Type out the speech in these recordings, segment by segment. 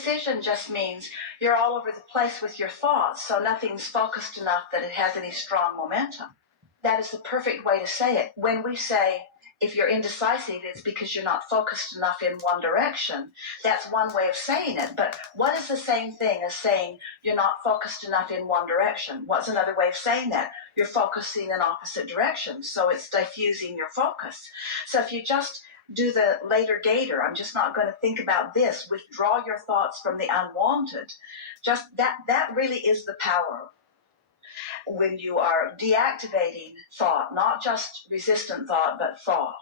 Indecision just means you're all over the place with your thoughts, so nothing's focused enough that it has any strong momentum. That is the perfect way to say it. When we say, if you're indecisive, it's because you're not focused enough in one direction. That's one way of saying it. But what is the same thing as saying you're not focused enough in one direction? What's another way of saying that? You're focusing in opposite directions. So it's diffusing your focus. So if you just do the later gator, I'm just not going to think about this. Withdraw your thoughts from the unwanted. Just that really is the power. When you are deactivating thought, not just resistant thought, but thought,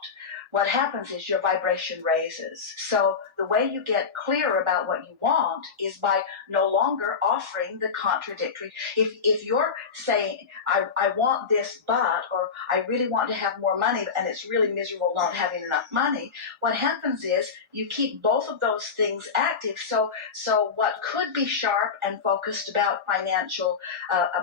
what happens is your vibration raises. So the way you get clear about what you want is by no longer offering the contradictory. If you're saying, I want this, but, or I really want to have more money, and it's really miserable not having enough money, what happens is you keep both of those things active. So what could be sharp and focused about financial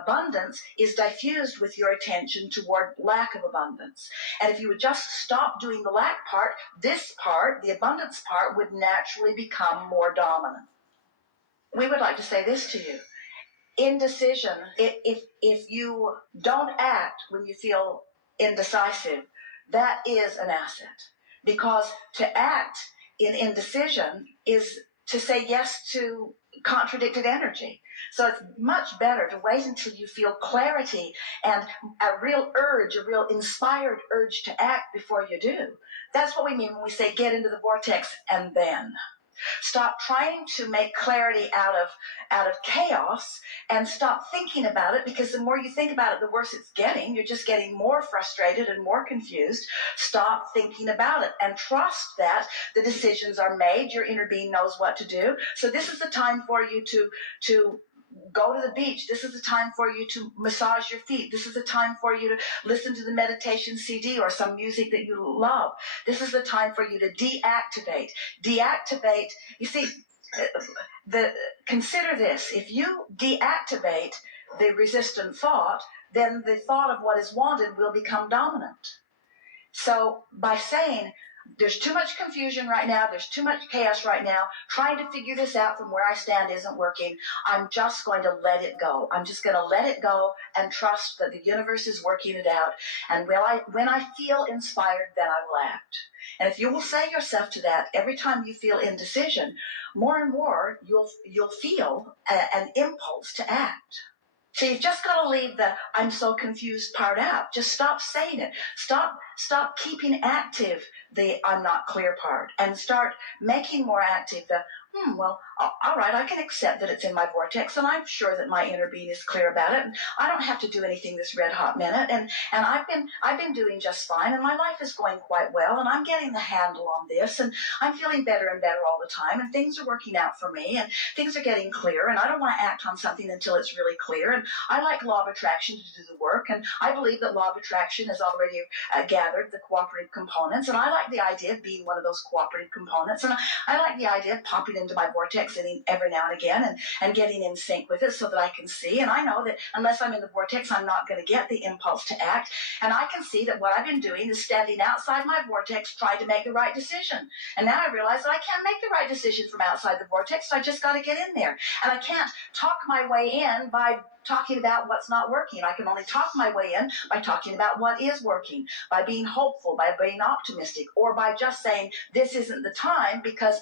abundance is diffused with your attention toward lack of abundance. And if you would just stop doing the lack part, this part, the abundance part, would naturally become more dominant. We would like to say this to you. Indecision, if you don't act when you feel indecisive, that is an asset. Because to act in indecision is to say yes to contradicted energy. So it's much better to wait until you feel clarity and a real urge, a real inspired urge to act before you do. That's what we mean when we say get into the vortex and then. Stop trying to make clarity out of chaos and stop thinking about it, because the more you think about it, the worse it's getting. You're just getting more frustrated and more confused. Stop thinking about it and trust that the decisions are made. Your inner being knows what to do. So this is the time for you to go to the beach. This is the time for you to massage your feet. This is the time for you to listen to the meditation CD or some music that you love. This is the time for you to deactivate. Deactivate, you see, consider this. If you deactivate the resistant thought, then the thought of what is wanted will become dominant. So by saying, there's too much confusion right now, there's too much chaos right now, trying to figure this out from where I stand isn't working, I'm just going to let it go. I'm just going to let it go and trust that the universe is working it out. And when I feel inspired, then I will act. And if you will say yourself to that every time you feel indecision, more and more you'll feel an impulse to act. So you've just got to leave the I'm so confused part out. Just stop saying it. Stop keeping active the I'm not clear part, and start making more active the well, all right, I can accept that it's in my vortex, and I'm sure that my inner being is clear about it, and I don't have to do anything this red hot minute, and I've been doing just fine, and my life is going quite well, and I'm getting the handle on this, and I'm feeling better and better all the time, and things are working out for me, and things are getting clear, and I don't want to act on something until it's really clear, and I like law of attraction to do the work, and I believe that law of attraction has already gathered the cooperative components, and I like the idea of being one of those cooperative components, and I like the idea of popping into my vortex every now and again and getting in sync with it so that I can see. And I know that unless I'm in the vortex, I'm not going to get the impulse to act. And I can see that what I've been doing is standing outside my vortex trying to make the right decision. And now I realize that I can't make the right decision from outside the vortex, so I just got to get in there. And I can't talk my way in by talking about what's not working. I can only talk my way in by talking about what is working, by being hopeful, by being optimistic, or by just saying this isn't the time because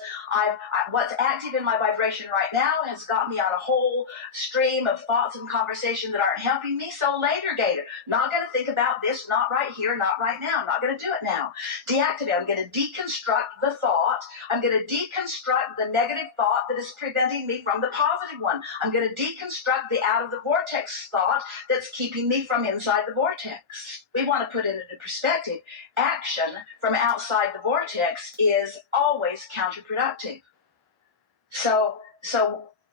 what's active in my vibration right now has got me on a whole stream of thoughts and conversation that aren't helping me. So later, Gator, not going to think about this, not right here, not right now. I'm not going to do it now. Deactivate. I'm going to deconstruct the thought. I'm going to deconstruct the negative thought that is preventing me from the positive one. I'm going to deconstruct the out of the vortex thought that's keeping me from inside the vortex. We want to put it into perspective. Action from outside the vortex is always counterproductive. So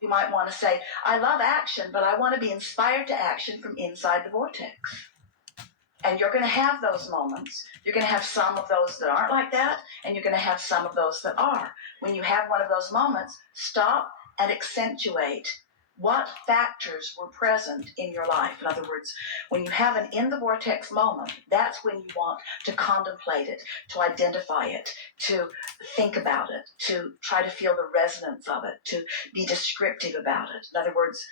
you might want to say, I love action, but I want to be inspired to action from inside the vortex. And you're going to have those moments. You're going to have some of those that aren't like that, and you're going to have some of those that are. When you have one of those moments, stop and accentuate what factors were present in your life. In other words, when you have an in the vortex moment, that's when you want to contemplate it, to identify it, to think about it, to try to feel the resonance of it, to be descriptive about it. In other words,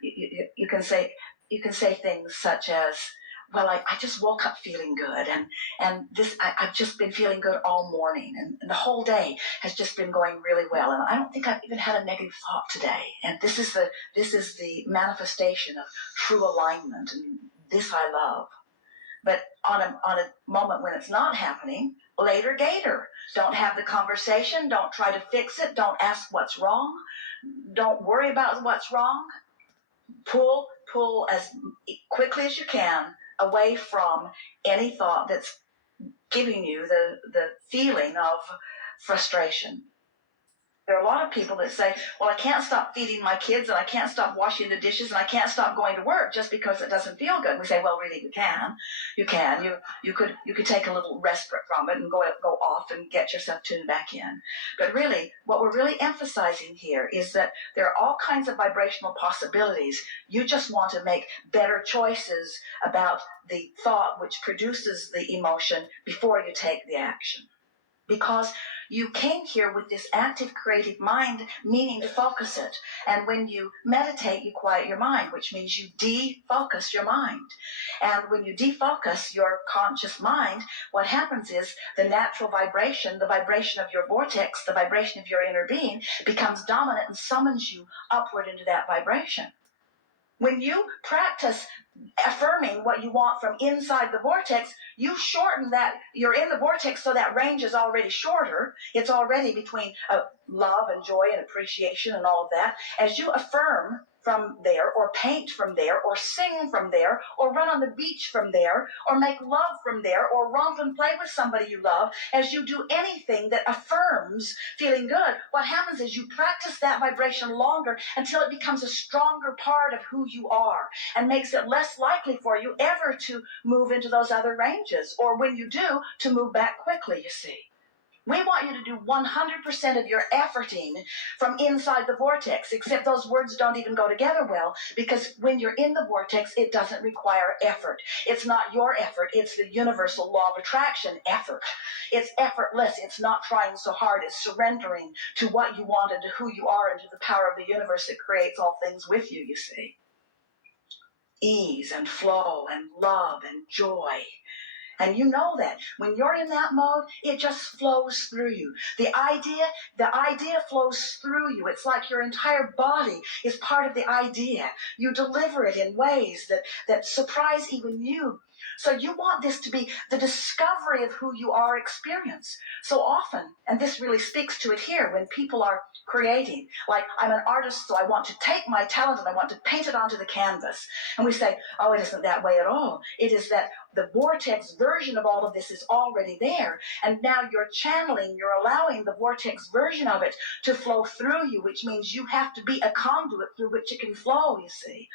you can say things such as, well, I just woke up feeling good, and I've just been feeling good all morning, and the whole day has just been going really well, and I don't think I've even had a negative thought today. And this is the manifestation of true alignment, and this I love. But on a moment when it's not happening, later gator. Don't have the conversation. Don't try to fix it. Don't ask what's wrong. Don't worry about what's wrong. Pull as quickly as you can away from any thought that's giving you the feeling of frustration. There are a lot of people that say, well, I can't stop feeding my kids, and I can't stop washing the dishes, and I can't stop going to work just because it doesn't feel good. And we say, well, really, you can. You can. You could take a little respite from it and go off and get yourself tuned back in. But really, what we're really emphasizing here is that there are all kinds of vibrational possibilities. You just want to make better choices about the thought which produces the emotion before you take the action. Because you came here with this active creative mind, meaning to focus it. And when you meditate, you quiet your mind, which means you defocus your mind. And when you defocus your conscious mind, what happens is the natural vibration, the vibration of your vortex, the vibration of your inner being, becomes dominant and summons you upward into that vibration. When you practice affirming what you want from inside the vortex, you shorten that. You're in the vortex, so that range is already shorter. It's already between love and joy and appreciation and all of that. As you affirm from there, or paint from there, or sing from there, or run on the beach from there, or make love from there, or romp and play with somebody you love, as you do anything that affirms feeling good, what happens is you practice that vibration longer until it becomes a stronger part of who you are and makes it less likely for you ever to move into those other ranges, or when you do, to move back quickly, you see. We want you to do 100% of your efforting from inside the vortex, except those words don't even go together well, because when you're in the vortex, it doesn't require effort. It's not your effort. It's the universal law of attraction effort. It's effortless. It's not trying so hard. It's surrendering to what you want and to who you are and to the power of the universe that creates all things with you, you see. Ease and flow and love and joy. And you know that when you're in that mode, it just flows through you. The idea flows through you. It's like your entire body is part of the idea. You deliver it in ways that surprise even you. So you want this to be the discovery of who you are experience. So often, and this really speaks to it here, when people are creating, like I'm an artist, so I want to take my talent and I want to paint it onto the canvas. And we say, oh, it isn't that way at all. It is that the vortex version of all of this is already there. And now you're channeling, you're allowing the vortex version of it to flow through you, which means you have to be a conduit through which it can flow, you see.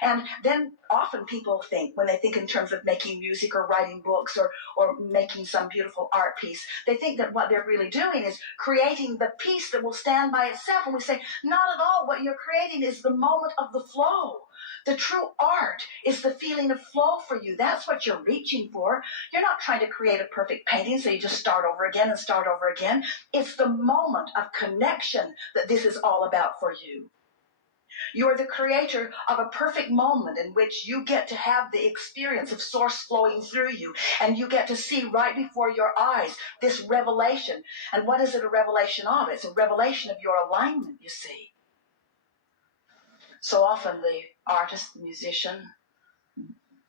And then often people think, when they think in terms of making music or writing books or making some beautiful art piece, they think that what they're really doing is creating the piece that will stand by itself. And we say, not at all. What you're creating is the moment of the flow. The true art is the feeling of flow for you. That's what you're reaching for. You're not trying to create a perfect painting so you just start over again and start over again. It's the moment of connection that this is all about for you. You're the creator of a perfect moment in which you get to have the experience of source flowing through you, and you get to see right before your eyes this revelation. And what is it a revelation of? It's a revelation of your alignment, you see. So often the artist, the musician,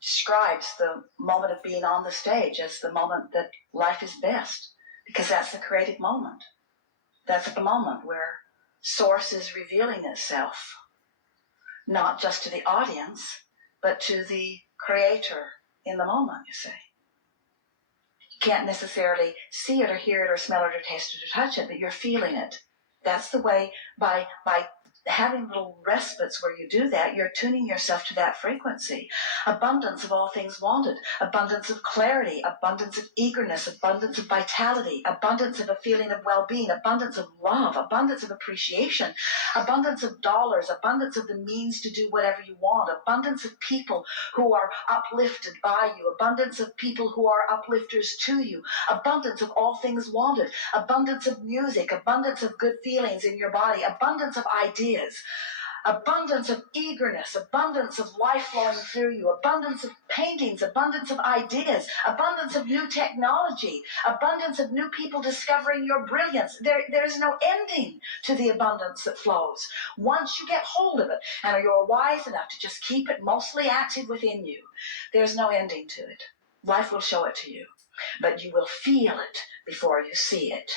describes the moment of being on the stage as the moment that life is best, because that's the creative moment. That's the moment where source is revealing itself, not just to the audience, but to the creator in the moment, you see. You can't necessarily see it or hear it or smell it or taste it or touch it, but you're feeling it. That's the way, by having little respites where you do that, you're tuning yourself to that frequency. Abundance of all things wanted, abundance of clarity, abundance of eagerness, abundance of vitality, abundance of a feeling of well-being, abundance of love, abundance of appreciation, abundance of dollars, abundance of the means to do whatever you want, abundance of people who are uplifted by you, abundance of people who are uplifters to you, abundance of all things wanted, abundance of music, abundance of good feelings in your body, abundance of ideas, abundance of eagerness, abundance of life flowing through you, abundance of paintings, abundance of ideas, abundance of new technology, abundance of new people discovering your brilliance. There's no ending to the abundance that flows. Once you get hold of it and you're wise enough to just keep it mostly active within you, there's no ending to it. Life will show it to you, but you will feel it before you see it.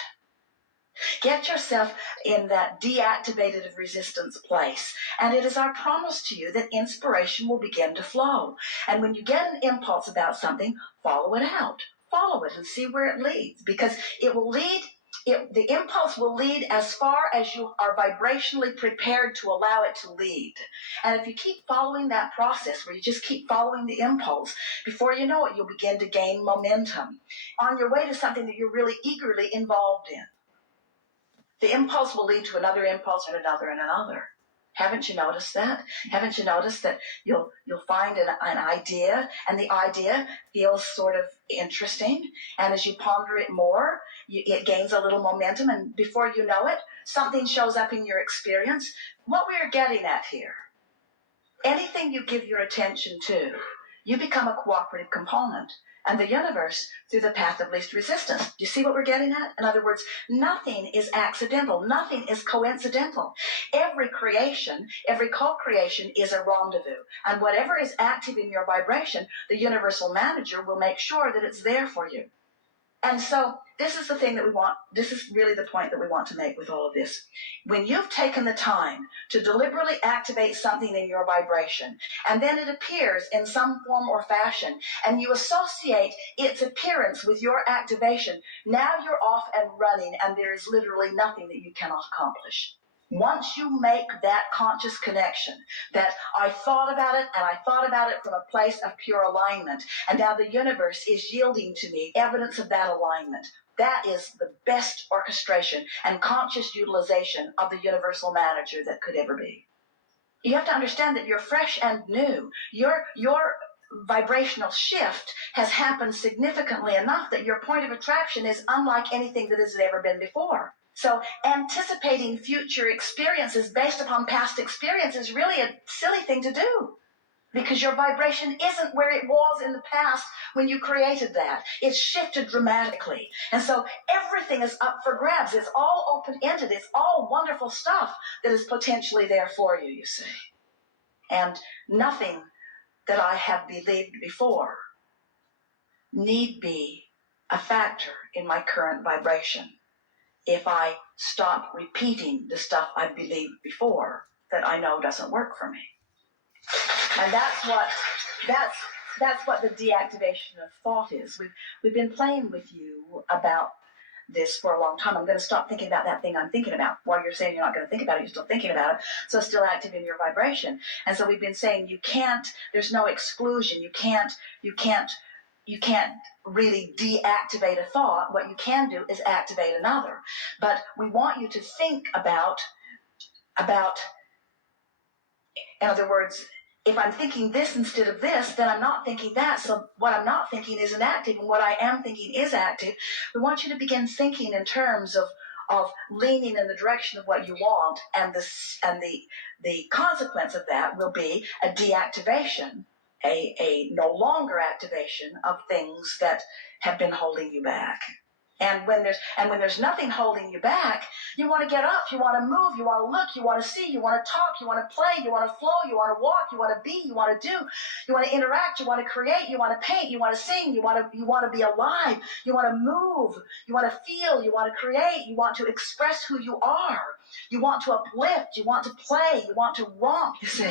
Get yourself in that deactivated of resistance place. And it is our promise to you that inspiration will begin to flow. And when you get an impulse about something, follow it out. Follow it and see where it leads. Because it will lead, the impulse will lead as far as you are vibrationally prepared to allow it to lead. And if you keep following that process, where you just keep following the impulse, before you know it, you'll begin to gain momentum on your way to something that you're really eagerly involved in. The impulse will lead to another impulse and another and another. Haven't you noticed that? Haven't you noticed that you'll find an idea, and the idea feels sort of interesting, and as you ponder it more, it gains a little momentum, and before you know it, something shows up in your experience. What we're getting at here, anything you give your attention to, you become a cooperative component. And the universe through the path of least resistance. Do you see what we're getting at? In other words, nothing is accidental. Nothing is coincidental. Every creation, every co-creation is a rendezvous. And whatever is active in your vibration, the universal manager will make sure that it's there for you. And so this is the thing that we want. This is really the point that we want to make with all of this. When you've taken the time to deliberately activate something in your vibration, and then it appears in some form or fashion, and you associate its appearance with your activation, now you're off and running, and there is literally nothing that you cannot accomplish. Once you make that conscious connection, that I thought about it, and I thought about it from a place of pure alignment, and now the universe is yielding to me evidence of that alignment. That is the best orchestration and conscious utilization of the universal manager that could ever be. You have to understand that you're fresh and new. Your vibrational shift has happened significantly enough that your point of attraction is unlike anything that has ever been before. So anticipating future experiences based upon past experience is really a silly thing to do, because your vibration isn't where it was in the past when you created that. It's shifted dramatically. And so everything is up for grabs. It's all open-ended. It's all wonderful stuff that is potentially there for you, you see. And nothing that I have believed before need be a factor in my current vibration if I stop repeating the stuff I believed before that I know doesn't work for me. And that's what the deactivation of thought is. We've been playing with you about this for a long time. I'm going to stop thinking about that thing I'm thinking about. While you're saying you're not going to think about it, you're still thinking about it. So it's still active in your vibration. And so we've been saying you can't, there's no exclusion. You can't really deactivate a thought. What you can do is activate another. But we want you to think about, in other words, if I'm thinking this instead of this, then I'm not thinking that. So what I'm not thinking isn't active, and what I am thinking is active. We want you to begin thinking in terms of leaning in the direction of what you want, and the consequence of that will be a deactivation, a no longer activation of things that have been holding you back. And when there's nothing holding you back, you want to get up, you want to move, you want to look, you want to see, you want to talk, you want to play, you want to flow, you want to walk, you want to be, you want to do, you want to interact, you want to create, you want to paint, you want to sing, you want to be alive, you want to move, you want to feel, you want to create, you want to express who you are, you want to uplift, you want to play, you want to romp, you see.